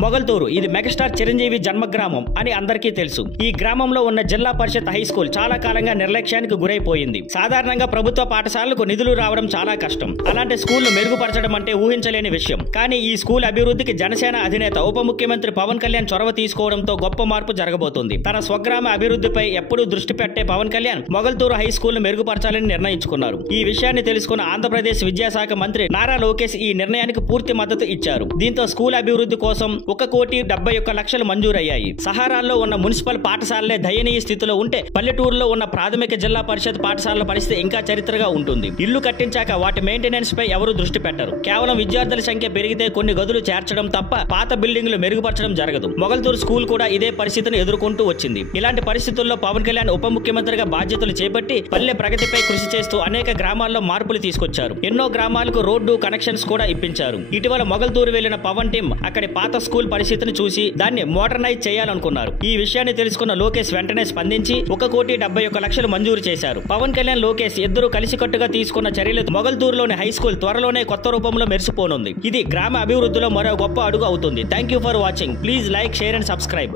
మొగల్తూరు ఇది మెగాస్టార్ చిరంజీవి జన్మగ్రామం అని అందరికీ తెలుసు. ఈ గ్రామంలో ఉన్న జిల్లా పరిషత్ హై స్కూల్ చాలా కాలంగా నిర్లక్ష్యానికి గురైపోయింది. సాధారణంగా ప్రభుత్వ పాఠశాలలకు నిధులు రావడం చాలా కష్టం. అలాంటి స్కూల్ మెరుగుపరచడం అంటే ఊహించలేని విషయం. కానీ ఈ స్కూల్ అభివృద్ధికి జనసేన అధినేత ఉప ముఖ్యమంత్రి పవన్ కళ్యాణ్ చొరవ తీసుకోవడంతో గొప్ప మార్పు జరగబోతోంది. తన స్వగ్రామ అభివృద్ధిపై ఎప్పుడూ దృష్టి పెట్టే పవన్ కళ్యాణ్ మొగల్తూరు హై స్కూల్ ను మెరుగుపరచాలని నిర్ణయించుకున్నారు. ఈ విషయాన్ని తెలుసుకున్న ఆంధ్రప్రదేశ్ విద్యాశాఖ మంత్రి నారా లోకేష్ ఈ నిర్ణయానికి పూర్తి మద్దతు ఇచ్చారు. దీంతో స్కూల్ అభివృద్ధి కోసం 1,71,00,000 మంజూరయ్యాయి. సహారాల్లో ఉన్న మున్సిపల్ పాఠశాలలే దయనీయ స్థితిలో ఉంటే పల్లెటూరులో ఉన్న ప్రాథమిక జిల్లా పరిషత్ పాఠశాలల పరిస్థితి ఇంకా చరిత్రగా ఉంటుంది. ఇల్లు కట్టించాక వాటి మెయింటెనెన్స్ పై ఎవరూ దృష్టి పెట్టరు. కేవలం విద్యార్థుల సంఖ్య పెరిగితే కొన్ని గదులు చేర్చడం తప్ప పాత బిల్డింగ్లు మెరుగుపరచడం జరగదు. మొగల్తూరు స్కూల్ కూడా ఇదే పరిస్థితిని ఎదుర్కొంటూ వచ్చింది. ఇలాంటి పరిస్థితుల్లో పవన్ కళ్యాణ్ ఉప ముఖ్యమంత్రిగా బాధ్యతలు చేపట్టి పల్లె ప్రగతిపై కృషి చేస్తూ అనేక గ్రామాల్లో మార్పులు తీసుకొచ్చారు. ఎన్నో గ్రామాలకు రోడ్డు కనెక్షన్స్ కూడా ఇప్పించారు. ఇటీవల మొగల్తూరు వెళ్లిన పవన్ టీం అక్కడి పాత స్కూల్ పరిస్థితిని చూసి దాన్ని మోడర్నైజ్ చేయాలనుకున్నారు. ఈ విషయాన్ని తెలుసుకున్న లోకేష్ వెంటనే స్పందించి 1,71,00,000 మంజూరు చేశారు. పవన్ కళ్యాణ్, లోకేష్ ఇద్దరు కలిసికట్టుగా తీసుకున్న చర్యలు మొగల్తూరులోని హై స్కూల్ త్వరలోనే కొత్త రూపంలో మెరిసిపోనుంది. ఇది గ్రామ అభివృద్ధిలో మరో గొప్ప అడుగు అవుతుంది. Thank you for watching. Please like, share and subscribe.